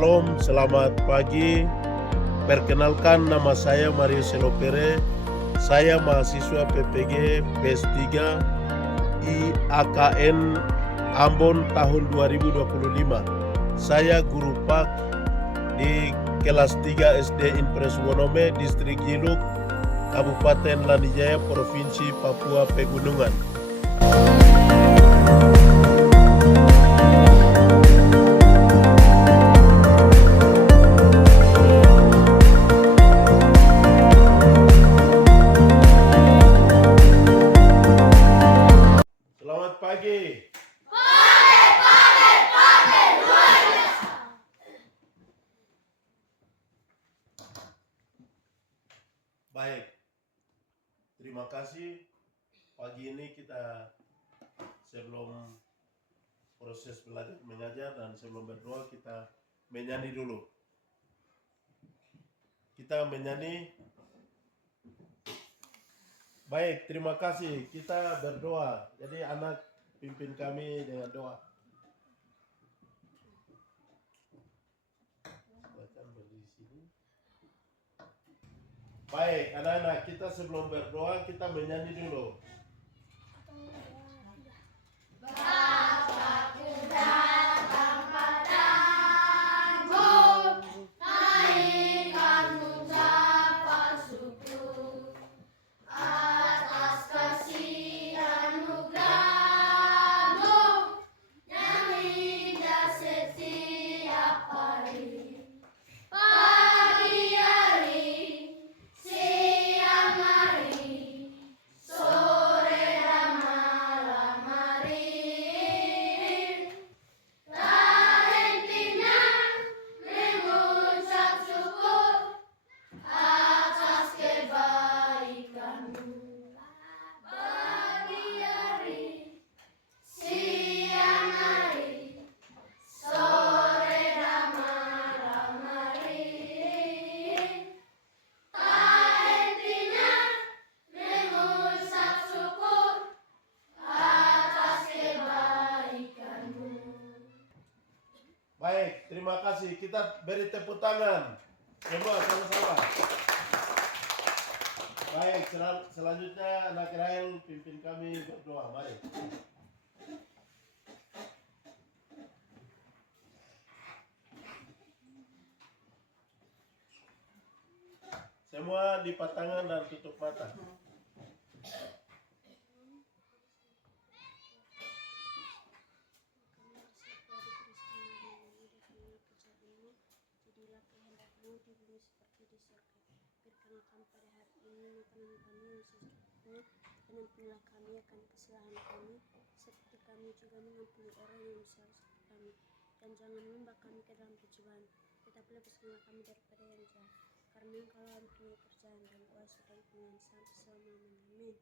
Shalom, selamat pagi. Perkenalkan, nama saya Mario Selopere. Saya mahasiswa PPG PS3 IAKN Ambon tahun 2025. Saya guru Pak di kelas 3 SD Impres Wonome, Distrik Yiluk, Kabupaten Lanijaya, Provinsi Papua Pegunungan. Selamat pagi. Baik, terima kasih. Pagi ini kita sebelum proses belajar mengajar dan sebelum berdoa kita menyanyi dulu. Kita menyanyi. Baik, terima kasih. Kita berdoa. Jadi anak pimpin kami dengan doa. Baik, anak-anak, kita sebelum berdoa kita menyanyi dulu. Bapakku datang padamu, naikkan ucapan syukur atas kasih anugerah-Mu yang indah setiap hari. Pagi hari, siang hari, sore dan malam hari, tak hentinya mengucap syukur atas kebaikan-Mu. Pagi hari, siang hari, sore dan malam hari, tak hentinya mengucap syukur atas kebaikan-Mu. Baik, terima kasih. Kita beri tepuk tangan. Semua sama-sama. Baik, selanjutnya anak Israel pimpin kami berdoa. Mari. Semua lipat tangan dan tutup mata. Jadilah kehendak-Mu di bumi seperti di surga. Berikanlah kami pada hari ini makanan kami yang secukupnya, dan ampunilah kami akan kesalahan kami, seperti kami juga mengampuni orang yang bersalah kami. Dan jangan membawa kami ke dalam pencobaan, tetapi lepaskanlah kami daripada yang jahat. Karena Engkaulah mempunyai kerajaan dan kuasa dan kemuliaan sampai selama-lamanya. Amin.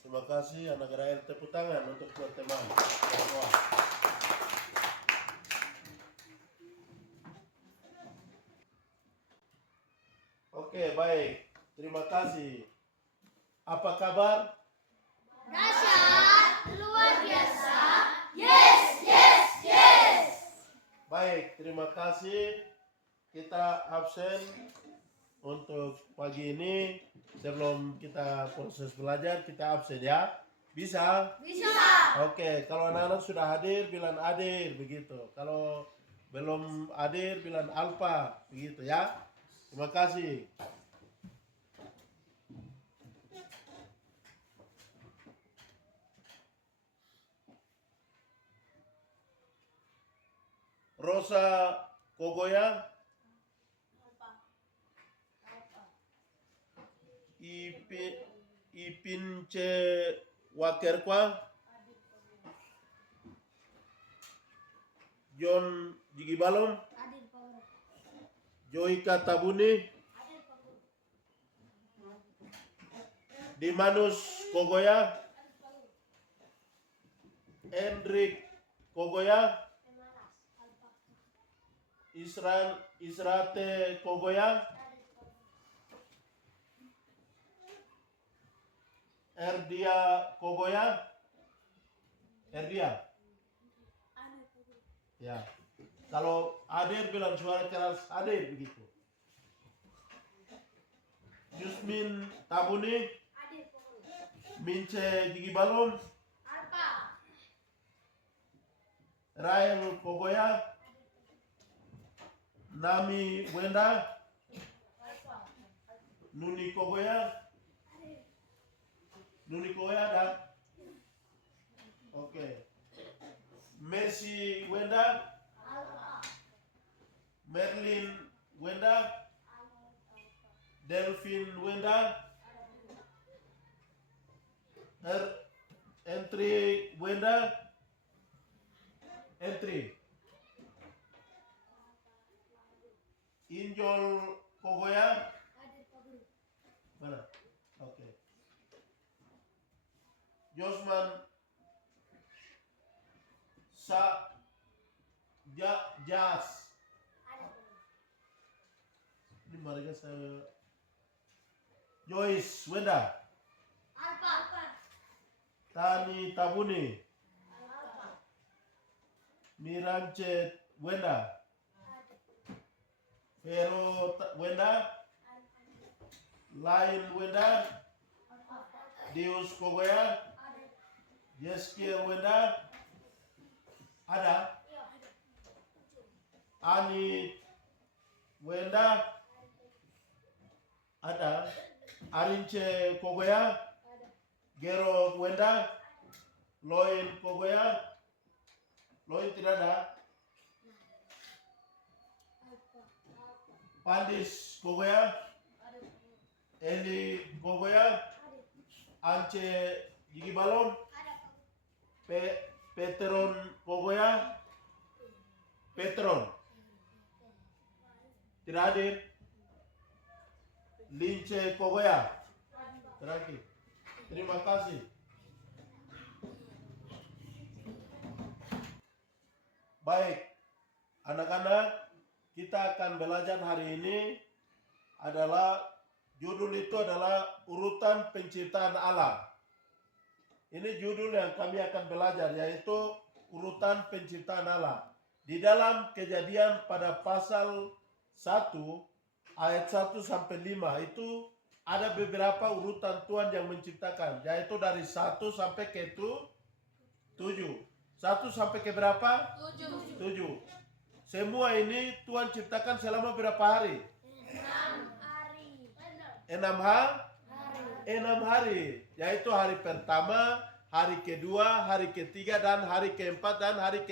Terima kasih anak Israel. Tepuk tangan untuk teman-teman. Berdoa. Oke, baik. Terima kasih. Apa kabar? Dahsyat, luar biasa. Yes, yes, yes. Baik, terima kasih. Kita absen untuk pagi ini. Sebelum kita proses belajar, kita absen ya. Bisa? Bisa. Oke, kalau anak-anak sudah hadir, bilang hadir, begitu. Kalau belum hadir, bilang alfa, begitu ya. Terima kasih. Rosa Kogoya, Ipince Wakerkwa, John Jigibalom, Joika Tabuni, Dimanus Kogoya, Hendrik Kogoya, Israte Kogoya, Erdia Kogoya, Erdia, ya. Kalau hadir bilang suara keras hadir begitu. Yusmin Tabuni, Mince Gigi Balom, Alpa. Rael Kogoya, Nami Wenda, Nuni Kogoya, ada. Oke. Mercy Wenda, Merlin Wenda, Delvin Wenda, Entry Wenda, Entry, Injol Kogoya, mana? Oke. Josman Jas. Ini mereka saya. Joyce Wenda, Alpa. Tani Tabuni, Mirancet Wenda, Vero Wenda, Lain Wenda, Deus Kogoya, Yeskiel Wenda, ada. Ani Wenda, ada. Arince Kogoya, Gero Wenda, Loin Kogoya, Loin tidak ada. Pandis Kogoya, Eli Kogoya, Ance Gigi Balom, Peteron Kogoya, Petron tidak hadir. Lince Kogoya terakhir. Terima kasih. Baik, anak-anak, kita akan belajar hari ini adalah judul itu adalah urutan penciptaan Allah. Ini judul yang kami akan belajar, yaitu urutan penciptaan Allah. Di dalam Kejadian pada pasal 1 ayat 1 sampai 5 itu ada beberapa urutan Tuhan yang menciptakan, yaitu dari 1 sampai ke 7. 1 sampai ke berapa? 7. Semua ini Tuhan ciptakan selama berapa hari? 6 hari. Yaitu hari pertama, hari kedua, hari ketiga, dan hari keempat, dan hari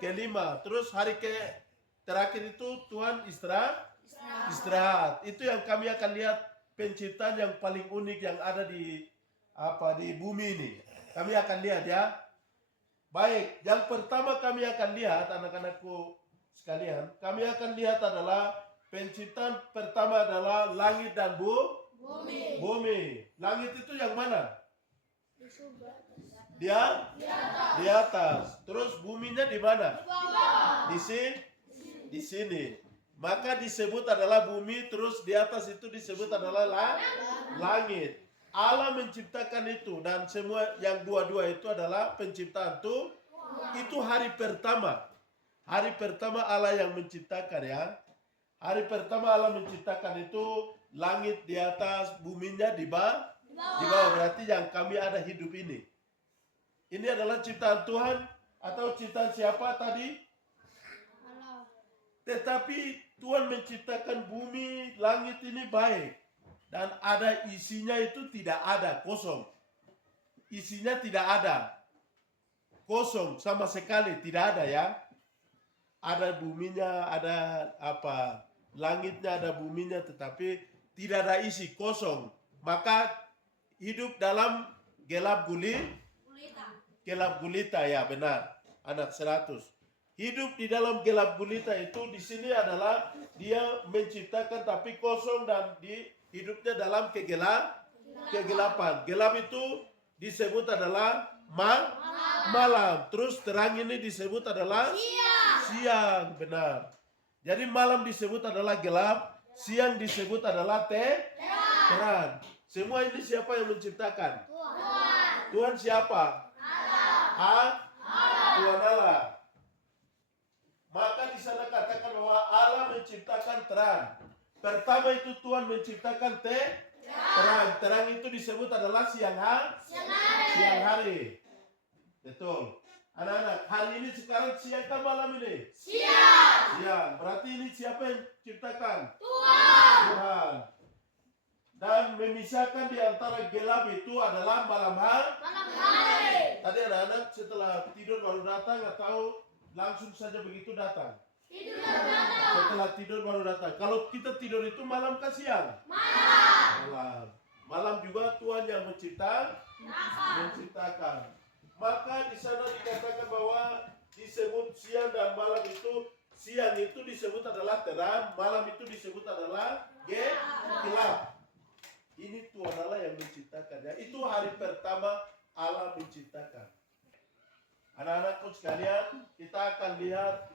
kelima. Terus hari terakhir itu Tuhan istirahat. Itu yang kami akan lihat penciptaan yang paling unik yang ada di bumi ini. Kami akan lihat ya. Baik, yang pertama kami akan lihat, anak-anakku sekalian, kami akan lihat adalah penciptaan pertama adalah langit dan bumi. Langit itu yang mana? Di atas. Terus buminya di mana? Di sini. Maka disebut adalah bumi, terus di atas itu disebut adalah langit. Allah menciptakan itu, dan semua yang dua-dua itu adalah penciptaan tuh. Itu hari pertama. Hari pertama Allah yang menciptakan ya. Hari pertama Allah menciptakan itu langit di atas, buminya di bawah. Berarti yang kami ada hidup ini. Ini adalah ciptaan Tuhan atau ciptaan siapa tadi? Allah. Tetapi Tuhan menciptakan bumi, langit ini baik. Dan ada isinya itu tidak ada, kosong. Isinya tidak ada. Kosong sama sekali, tidak ada ya. Ada buminya, ada langitnya, ada buminya, tetapi tidak ada isi, kosong. Maka hidup dalam gelap gulita ya, benar. Anak 100. Hidup di dalam gelap gulita itu di sini adalah dia menciptakan tapi kosong, dan hidupnya dalam kegelapan. Gelap itu disebut adalah malam. Terus terang ini disebut adalah siang. Benar. Jadi malam disebut adalah gelap, siang disebut adalah terang. Semua ini siapa yang menciptakan? Tuhan siapa? Allah. Tuhan Allah. Maka sana katakan bahwa Allah menciptakan terang. Pertama itu Tuhan menciptakan terang. Terang itu disebut adalah siang hari. Betul. Anak-anak, hari ini sekarang siang kan malam ini? Siang. Berarti ini siapa yang ciptakan? Tuhan. Dan memisahkan di antara gelap itu adalah malam hari. Tadi anak-anak setelah tidur baru datang atau langsung saja begitu datang? Setelah tidur baru datang. Kalau kita tidur itu malam ke siang? Malam juga Tuhan yang menciptakan. Maka di sana dikatakan bahwa disebut siang dan malam itu, siang itu disebut adalah terang, malam itu disebut adalah gelap. Ini Tuhan Allah yang menciptakannya. Itu hari pertama Allah menciptakan. Anak-anakku sekalian, kita akan lihat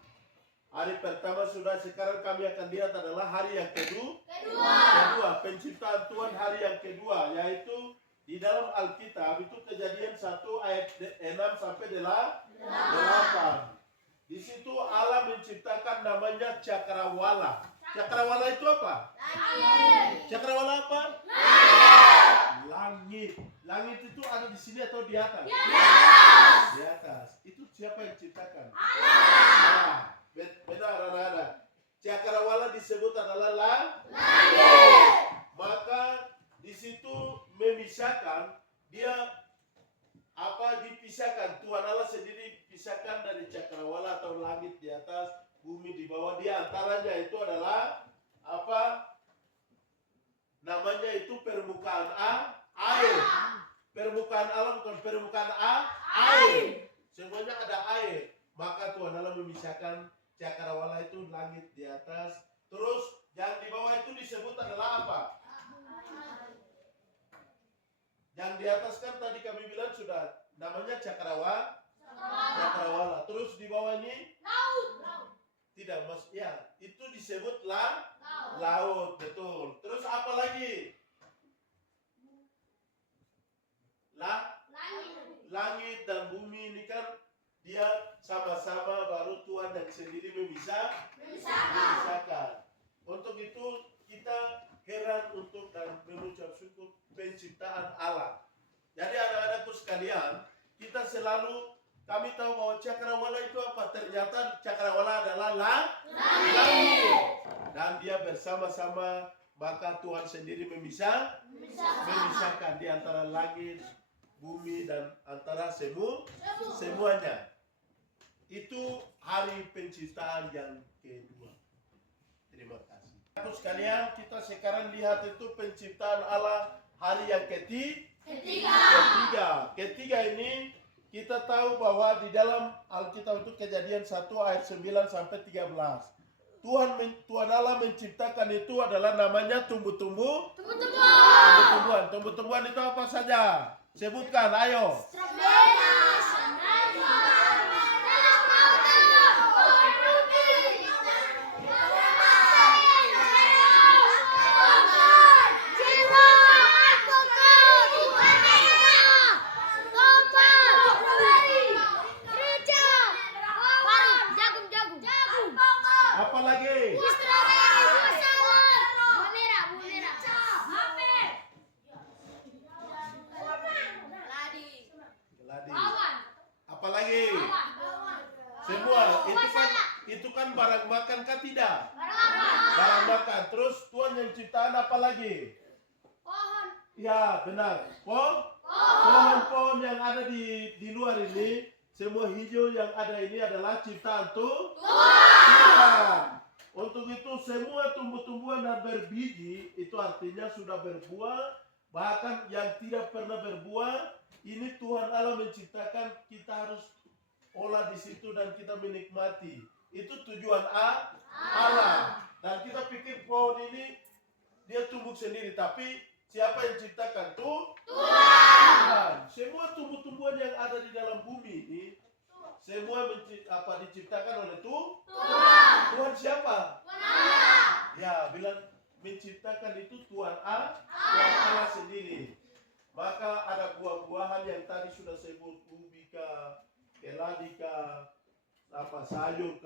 hari pertama sudah, sekarang kami akan lihat adalah hari yang kedua. Penciptaan Tuhan hari yang kedua, yaitu di dalam Alkitab itu Kejadian 1 ayat 6 sampai 8. Di situ Allah menciptakan namanya cakrawala. Cakrawala itu apa? Cakrawala apa? Langit. Langit itu ada di sini atau di atas? Di atas. Itu siapa yang ciptakan? Allah. Benar, anak-anak. Cakrawala disebut adalah langit. Maka di situ memisahkan, dia dipisahkan. Tuhan Allah sendiri pisahkan dari cakrawala atau langit di atas, bumi di bawah. Di antaranya itu adalah namanya itu permukaan air. Permukaan Allah bukan permukaan air. Semuanya ada air. Maka Tuhan Allah memisahkan cakrawala itu langit di atas. Terus yang di bawah itu disebut adalah apa? Yang di atas kan tadi kami bilang sudah namanya cakrawala. Terus di bawah ini tidak mas, ya itu disebut laut, betul. Terus apa lagi? Langit dan bumi ini kan dia sama-sama, baru Tuhan yang sendiri memisahkan. Untuk itu kita heran untuk dan mengucap syukur penciptaan Allah. Jadi anak-anakku sekalian, kita selalu, kami tahu bahwa cakrawala itu apa? Ternyata cakrawala adalah langit. Dan dia bersama-sama, maka Tuhan sendiri memisahkan di antara langit, bumi, dan antara semuanya. Itu hari penciptaan yang kedua. Terima kasih. Anak sekalian, kita sekarang lihat itu penciptaan Allah hari yang ketiga ini kita tahu bahwa di dalam Alkitab itu Kejadian 1 ayat 9 sampai 13. Tuhan Allah menciptakan itu adalah namanya tumbuh-tumbuhan. Tumbuh-tumbuhan itu apa saja? Sebutkan, ayo. Apa lagi? Apa lagi? Semua. Itu kan barang makan kan tidak? Barang makan. Terus Tuhan yang ciptaan apa lagi? Pohon. Ya, benar. Pohon-pohon yang ada di luar ini, semua hijau yang ada ini adalah ciptaan Tuhan. Untuk itu semua tumbuh-tumbuhan dan berbiji itu artinya sudah berbuah, bahkan yang tidak pernah berbuah, ini Tuhan Allah menciptakan, kita harus olah di situ dan kita menikmati. Itu tujuan Allah. Dan kita pikir pohon ini dia tumbuh sendiri, tapi siapa yang ciptakan? Tuhan. Semua tumbuh-tumbuhan yang ada di dalam bumi ini, semua diciptakan oleh Tuhan. Tuhan siapa? Ya, bilang menciptakan itu Tuhan Allah sendiri. Maka ada buah-buahan yang tadi sudah sebut, ubika, keladika, sayur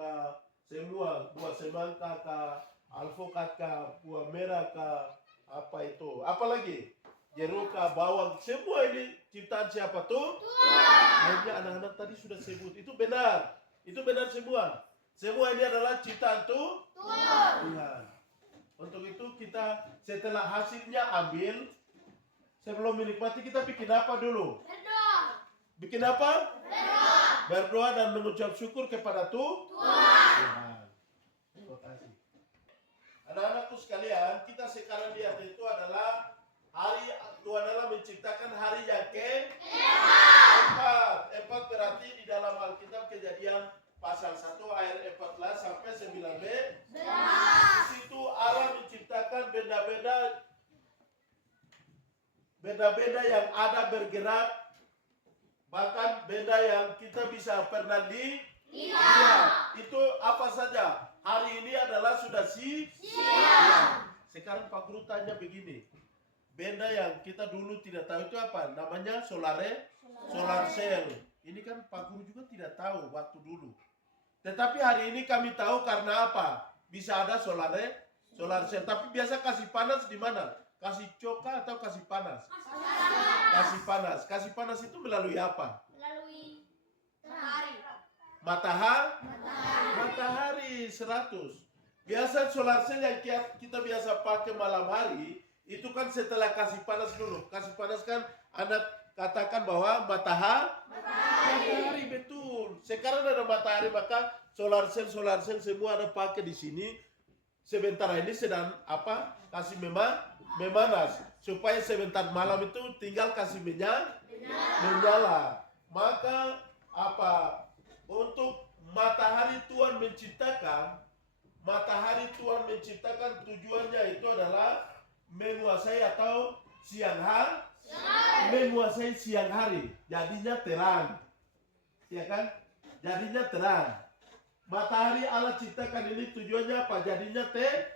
semua, buah semangka kah, alpukat kah, buah merah kah, apa itu, apalagi jeruk kah, bawang, semua ini ciptaan siapa tuh? Akhirnya anak-anak tadi sudah sebut, itu benar semua. Semua ini adalah ciptaan tuh Tuhan. Untuk itu kita setelah hasilnya ambil, sebelum menikmati kita bikin apa dulu? Bikin apa? Berdoa dan mengucap syukur kepada Tuhan. Terima kasih. Anak-anakku sekalian, kita sekarang lihat itu adalah hari Tuhan Allah menciptakan hari yang keempat. Empat berarti di dalam Alkitab Kejadian pasal 1 ayat 14 sampai 19. Di situ Allah menciptakan benda-benda yang ada bergerak, bahkan benda yang kita bisa pernah lihat. Itu apa saja? Hari ini adalah sudah siang. Sekarang Pak Guru tanya begini. Benda yang kita dulu tidak tahu itu apa? Namanya solar cell. Ini kan Pak Guru juga tidak tahu waktu dulu. Tetapi hari ini kami tahu karena apa? Bisa ada solar cell. Tapi biasa kasih panas di mana? Kasih coka atau kasih panas? Kasih panas. Kasih panas itu melalui apa? Melalui matahari. Matahari 100. Biasa solar cell yang kita biasa pakai malam hari itu kan setelah kasih panas dulu. Kasih panas kan anak katakan bahwa matahari betul. Sekarang ada matahari, maka solar cell semua ada pakai di sini. Sebentar ini sedang apa? Kasih memanas supaya sebentar malam itu tinggal kasih menyala. Maka apa? Untuk matahari Tuhan menciptakan tujuannya itu adalah menguasai atau menguasai siang hari. Jadinya terang. Ya kan? Jadinya terang. Matahari Allah ciptakan ini tujuannya apa? Jadinya terang.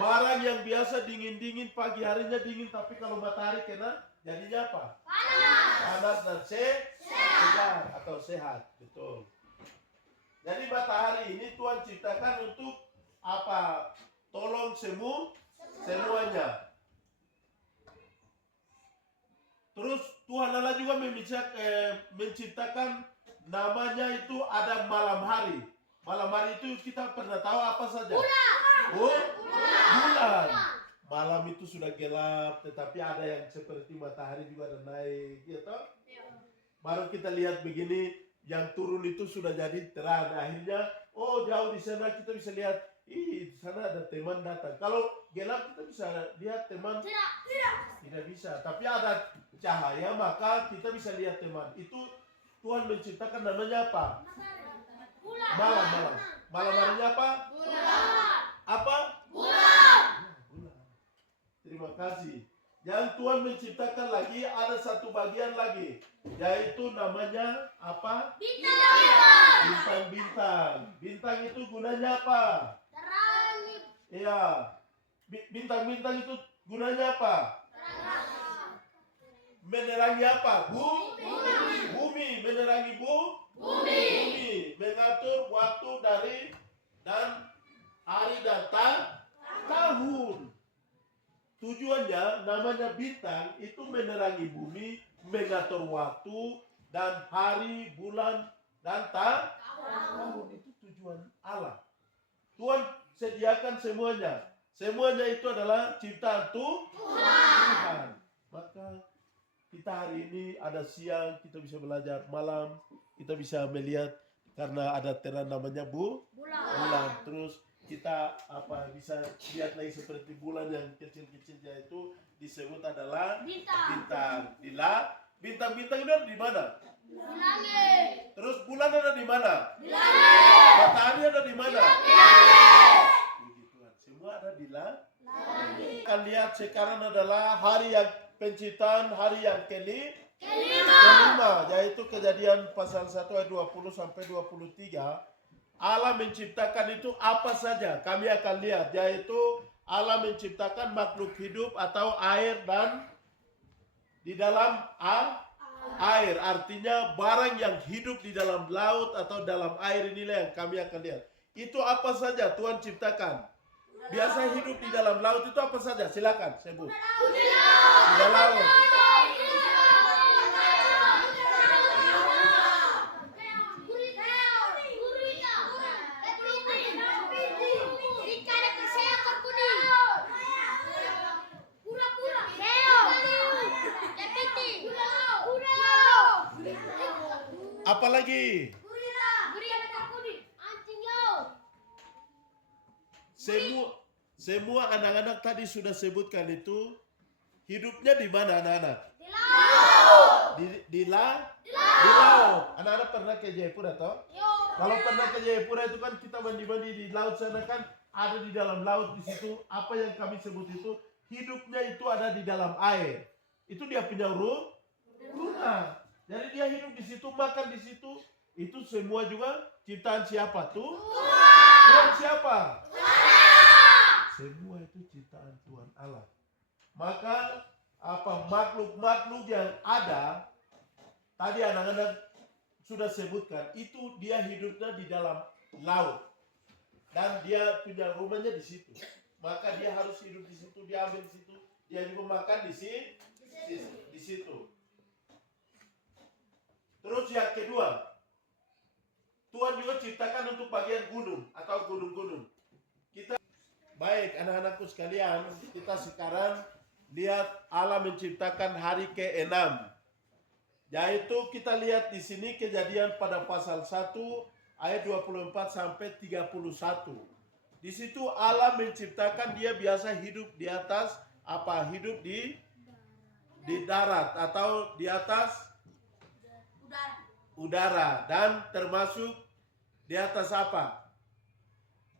Barang yang biasa dingin-dingin, pagi harinya dingin, tapi kalau matahari kena jadinya apa? Panas dan segar atau sehat. Betul. Jadi matahari ini Tuhan ciptakan untuk apa? Tolong semuanya. Terus Tuhan Allah juga menciptakan namanya itu ada malam hari. Malam hari itu kita pernah tahu apa saja? Bulan. Malam itu sudah gelap, tetapi ada yang seperti matahari juga ada naik, gitu. Baru kita lihat begini, yang turun itu sudah jadi terang. Akhirnya, jauh di sana kita bisa lihat, di sana ada teman datang. Kalau gelap kita bisa lihat teman? Tidak bisa. Tapi ada cahaya, maka kita bisa lihat teman. Itu Tuhan menciptakan namanya apa? Malam. Malam harinya apa? Apa? Bulan. Terima kasih. Yang Tuhan menciptakan lagi ada satu bagian lagi, yaitu namanya apa? Bintang-bintang. Bintang itu gunanya apa? Iya. Bintang-bintang itu gunanya apa? Menerangi apa? Bumi. Menerangi bumi. Mengatur waktu dan hari dan tahun. Tujuannya namanya bintang itu menerangi bumi, mengatur waktu dan hari, bulan dan tahun. Itu tujuan Allah. Tuhan sediakan semuanya. Semuanya itu adalah ciptaan Tuhan. Maka kita hari ini ada siang, kita bisa belajar, malam kita bisa melihat karena ada terang namanya bulan. Terus kita bisa lihat lagi seperti bulan yang kecil-kecilnya itu disebut adalah bintang. Bintang-bintang itu ada di mana? Di langit. Terus bulan ada di mana? Di langit. Matahari ada di mana? Di langit. Begituan. Semua ada di langit. Kita lihat sekarang adalah hari yang penciptaan, hari yang kelima, yaitu Kejadian pasal 1 ayat 20 sampai 23. Allah menciptakan itu apa saja? Kami akan lihat, yaitu Allah menciptakan makhluk hidup atau air dan di dalam air. Artinya barang yang hidup di dalam laut atau dalam air inilah yang kami akan lihat. Itu apa saja Tuhan ciptakan. Biasa hidup di dalam laut itu apa saja? Silakan sebut. Kuda laut. Apalagi? Semua anak-anak tadi sudah sebutkan itu hidupnya di mana anak-anak? Di laut. Anak-anak pernah ke Jayapura toh? Kalau pernah ke Jayapura itu kan kita mandi-mandi di laut sana kan ada di dalam laut di situ. Apa yang kami sebut itu hidupnya itu ada di dalam air. Itu dia punya rumah. Jadi dia hidup di situ, makan di situ. Itu semua juga ciptaan siapa tuh? Tuhan siapa? Semua itu ciptaan Tuhan Allah. Maka makhluk-makhluk yang ada tadi anak-anak sudah sebutkan itu dia hidupnya di dalam laut dan dia punya rumahnya di situ. Maka dia harus hidup di situ, dia ambil di situ, dia juga makan di situ. Terus yang kedua, Tuhan juga ciptakan untuk bagian gunung atau gunung-gunung. Baik anak-anakku sekalian, kita sekarang lihat Allah menciptakan hari ke-6. Yaitu kita lihat di sini Kejadian pada pasal 1 ayat 24 sampai 31. Di situ Allah menciptakan dia biasa hidup di atas hidup di darat atau di atas udara dan termasuk di atas apa?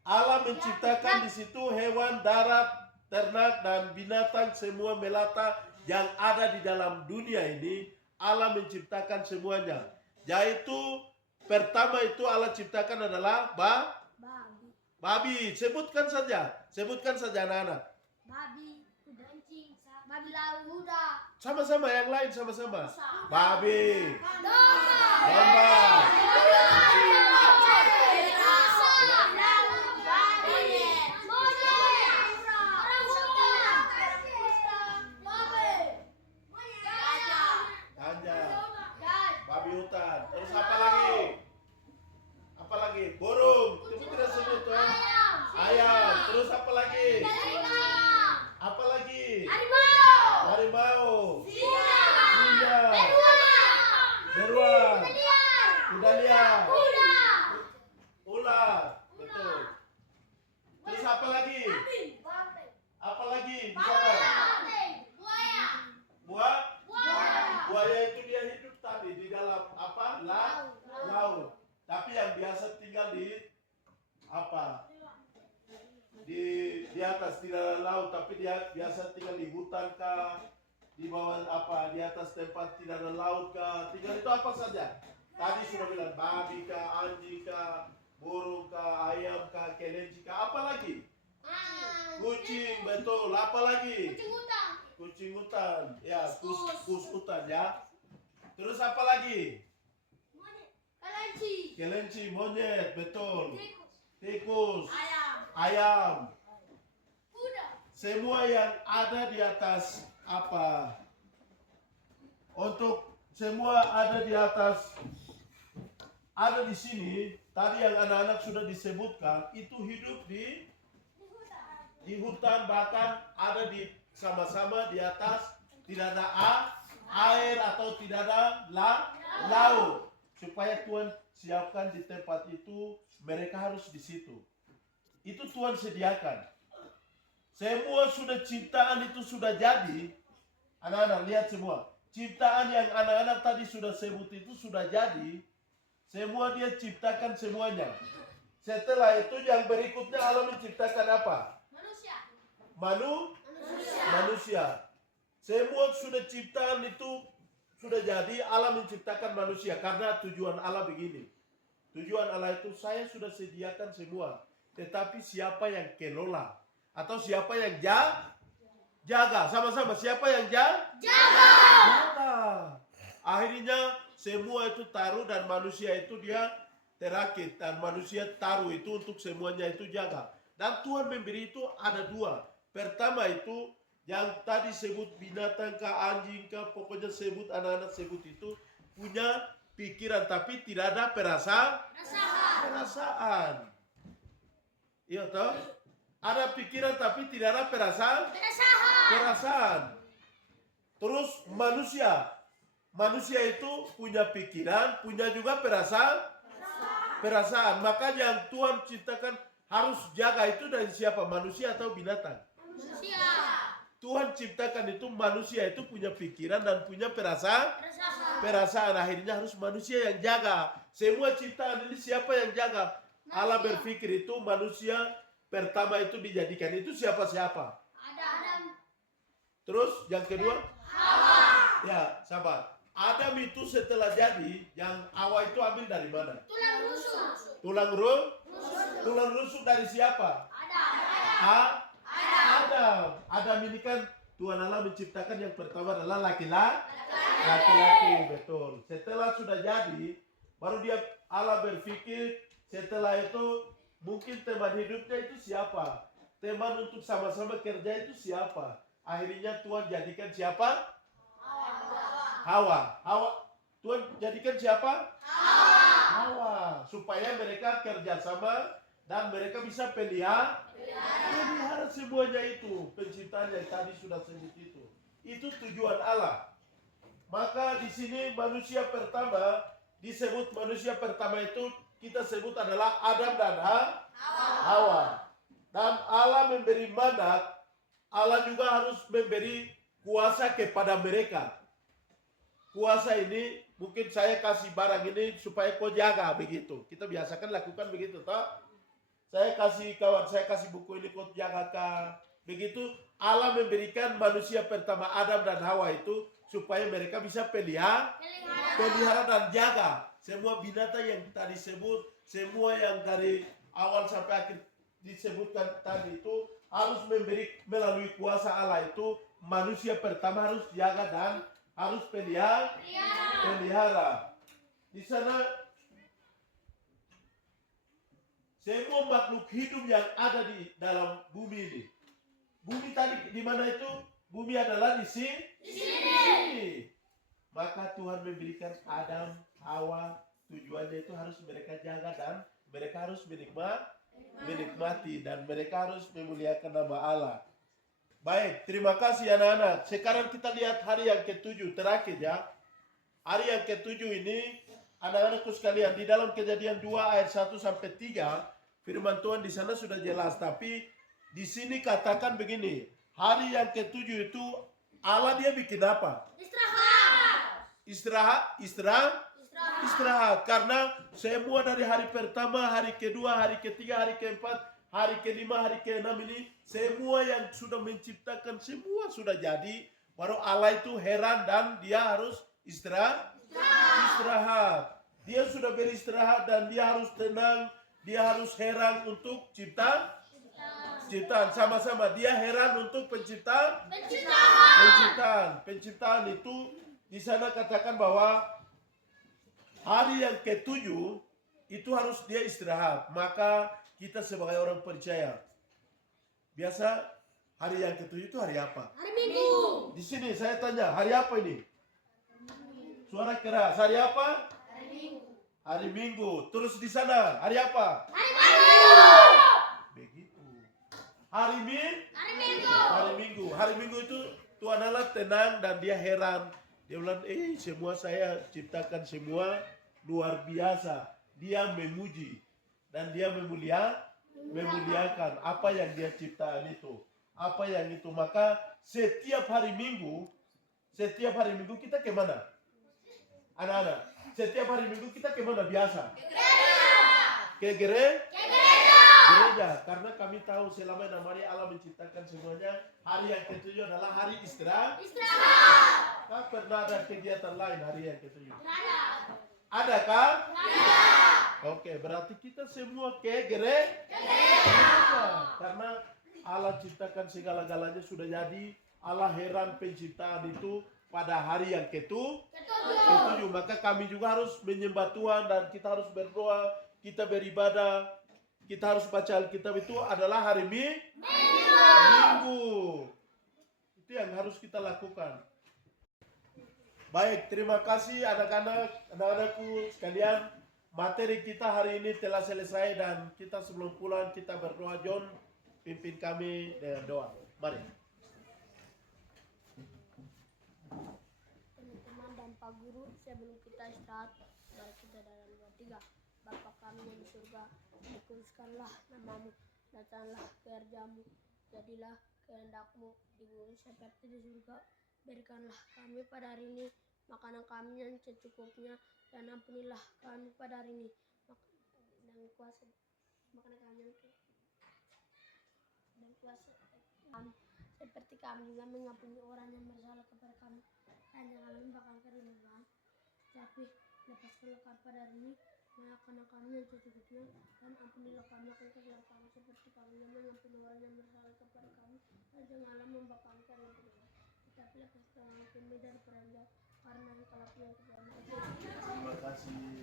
Allah menciptakan di situ hewan darat, ternak dan binatang semua melata yang ada di dalam dunia ini. Allah menciptakan semuanya. Yaitu pertama itu Allah ciptakan adalah babi. Sebutkan saja anak-anak. Babi, kencing, babi laut, kuda. Sama-sama yang lain sama-sama. Babi, Domba. domba, babi hutan. Terus apa lagi? Apa lagi? Burung. Itu tidak sebut tuh. Ayam. Terus apa lagi? Apa lagi? Harimau. Singa. Beruang. Kuda liar. Ular. Betul. Terus apa lagi? Apa lagi? Di sana? Buaya itu dia hidup tadi di dalam apa? Laut. Tapi yang biasa tinggal di apa? Di atas di dalam laut, tapi dia biasa tinggal di hutan kah? Di bawah apa? Di atas tempat tidak ada laut kah? Tinggal itu apa saja? Tadi sudah bilang babi kah, anjing kah, burung kah, ayam kah, kelinci kah, apa lagi? Kucing, betul. Apa lagi? Kucing hutan. Ya, kus hutan ya. Terus apa lagi? Kelinci, monyet, betul. Tikus, ayam. Semua yang ada di atas apa? Untuk semua ada di atas, ada di sini. Tadi yang anak-anak sudah disebutkan itu hidup di hutan, bahkan ada di sama-sama di atas, tidak ada air atau tidak ada laut. Supaya Tuhan siapkan di tempat itu, mereka harus di situ. Itu Tuhan sediakan. Semua sudah ciptaan itu sudah jadi. Anak-anak lihat semua. Ciptaan yang anak-anak tadi sudah sebut itu sudah jadi. Semua dia ciptakan semuanya. Setelah itu yang berikutnya Allah menciptakan apa? Manusia. Semua sudah ciptaan itu sudah jadi. Allah menciptakan manusia karena tujuan Allah begini. Tujuan Allah itu saya sudah sediakan semua. Tetapi siapa yang kelola? Atau siapa yang jaga? Sama-sama siapa yang jaga? Akhirnya semua itu taruh dan manusia itu dia terakit dan manusia taruh itu untuk semuanya itu jaga. Dan Tuhan memberi itu ada dua. Pertama itu yang tadi sebut binatang kah, anjing kah, pokoknya sebut anak-anak sebut itu punya pikiran tapi tidak ada perasaan. Iya toh? Ada pikiran tapi tidak ada perasaan. Terus manusia itu punya pikiran, punya juga perasaan. Maka yang Tuhan ciptakan harus jaga itu dari siapa? Manusia atau binatang? Manusia. Tuhan ciptakan itu manusia itu punya pikiran dan punya perasaan. Akhirnya harus manusia yang jaga. Semua ciptaan ini siapa yang jaga? Allah berpikir itu manusia pertama itu dijadikan itu siapa? Adam. Terus yang kedua? Hawa. Ya, sabar. Adam itu setelah jadi, yang Hawa itu ambil dari mana? Tulang rusuk. Tulang rusuk dari siapa? Adam. Adam ini kan Tuhan Allah menciptakan yang pertama adalah laki-laki, betul. Setelah sudah jadi, baru Allah berpikir setelah itu mungkin teman hidupnya itu siapa? Teman untuk sama-sama kerja itu siapa? Akhirnya Tuhan jadikan siapa? Hawa. Tuhan jadikan siapa? Hawa. Supaya mereka kerjasama dan mereka bisa pelihara semuanya itu. Penciptaan yang tadi sudah sebut itu. Itu tujuan Allah. Maka di sini manusia pertama disebut manusia pertama itu kita sebut adalah Adam dan Hawa. Dan Allah memberi mandat, Allah juga harus memberi kuasa kepada mereka. Kuasa ini mungkin saya kasih barang ini supaya kau jaga begitu. Kita biasakan lakukan begitu toh. Saya kasih buku ini kau jaga kah? Begitu Allah memberikan manusia pertama Adam dan Hawa itu supaya mereka bisa pelihara dan jaga semua binatang yang tadi sebut, semua yang dari awal sampai akhir disebutkan tadi itu harus melalui kuasa Allah itu manusia pertama harus jaga dan harus pelihara. Di sana semua makhluk hidup yang ada di dalam bumi ini. Bumi tadi di mana itu? Bumi adalah di sini. Maka Tuhan memberikan Adam, Hawa, tujuannya itu harus mereka jaga dan mereka harus menikmati dan mereka harus memuliakan nama Allah. Baik, terima kasih anak-anak. Sekarang kita lihat hari yang ke-7 terakhir ya. Hari yang ke-7 ini anak-anakku sekalian di dalam Kejadian 2 ayat 1 sampai 3 firman Tuhan di sana sudah jelas, tapi di sini katakan begini. Hari yang ke-7 itu Allah dia bikin apa? Istirahat. Karena semua dari hari pertama, hari kedua, hari ketiga, hari keempat, hari kelima, hari keenam ini semua yang sudah menciptakan semua sudah jadi. Baru Allah itu heran dan dia harus istirahat. Dia sudah beristirahat dan dia harus tenang, dia harus heran untuk ciptaan. Sama-sama dia heran untuk penciptaan. Penciptaan itu di sana katakan bahwa hari yang ke-7 itu harus dia istirahat. Maka kita sebagai orang percaya, biasa hari yang ke-7 itu hari apa? Hari Minggu. Di sini saya tanya, hari apa ini? Suara keras, hari apa? Hari Minggu. Terus di sana, hari apa? Hari Minggu. Begitu. Hari Minggu. Hari Minggu itu Tuhan Allah tenang dan dia heran. Dia bilang, semua saya ciptakan semua luar biasa. Dia memuji dan dia memuliakan apa yang dia ciptakan itu. Maka setiap hari Minggu kita kemana? Anak-anak, setiap hari Minggu kita kemana biasa? Ke gereja. Karena kami tahu selama 6 hari Allah menciptakan semuanya. Hari yang ke-7 adalah hari istirahat. Tak pernah ada kegiatan lain hari yang ke-7. Ada kan? Oke, berarti kita semua ke gereja. Karena Allah ciptakan segala-galanya sudah jadi. Allah heran penciptaan itu pada hari yang ke-7. Maka kami juga harus menyembah Tuhan dan kita harus berdoa. kita beribadah, kita harus baca Alkitab itu adalah hari Minggu. Itu yang harus kita lakukan. Baik, terima kasih anak-anakku sekalian. Materi kita hari ini telah selesai dan kita sebelum pulang kita berdoa. John, pimpin kami dengan doa. Mari. Teman-teman dan Pak Guru, sebelum kita istirahat, mari kita dalam doa 3. Bapa kami yang di surga, dikuduskanlah namamu, datanglah kerjamu, jadilah kehendakmu di bumi seperti di surga. Berikanlah kami pada hari ini makanan kami yang secukupnya, dan ampunilah kami pada hari ini dan kuasa makanan kami dan kuasa kami, seperti kami juga mengampuni orang yang bersalah kepada kami, dan janganlah membakar kami Tuhan, tapi lepaskanlah kami pada hari ini makanan kami yang secukupnya, dan ampunilah kami akan kesalahan kami, seperti kami yang mengampuni orang yang bersalah kepada kami, dan janganlah membawa kami ke dalam penyakit, tetapi lepaskanlah kami dari peranjau, karena engkau yang Tuhan. Terima kasih.